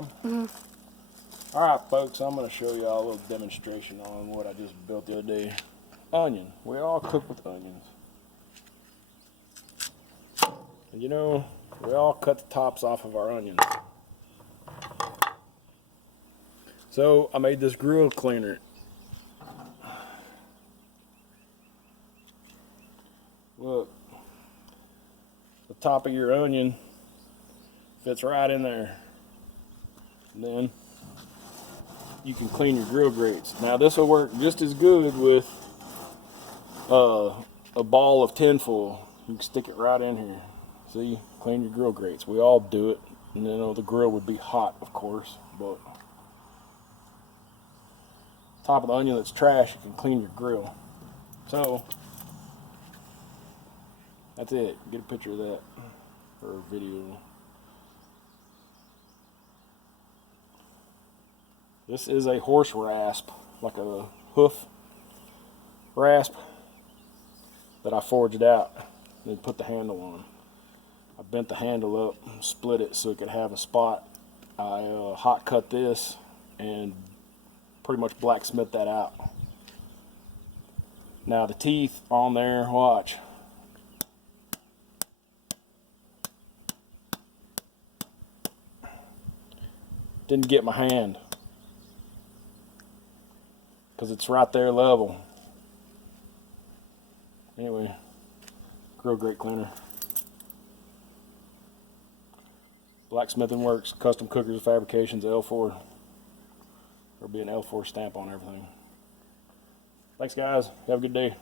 on. Alright folks, I'm going to show you all a little demonstration on what I just built the other day. Onion. We all cook with onions. And you know, we all cut the tops off of our onions. So I made this grill cleaner. Look, the top of your onion fits right in there. And then you can clean your grill grates. Now this will work just as good with a ball of tinfoil. You can stick it right in here. See, clean your grill grates. We all do it. And you know the grill would be hot, of course, but top of the onion that's trash, you can clean your grill. So that's it. Get a picture of that or a video. This is a horse rasp, like a hoof rasp that I forged out and put the handle on. I bent the handle up, split it so it could have a spot. I hot cut this and pretty much blacksmith that out. Now the teeth on there, watch. Didn't get my hand because it's right there level. Anyway, grill grate cleaner. Blacksmithing Works, Custom Cookers Fabrications, L4. There'll be an L4 stamp on everything. Thanks guys, have a good day.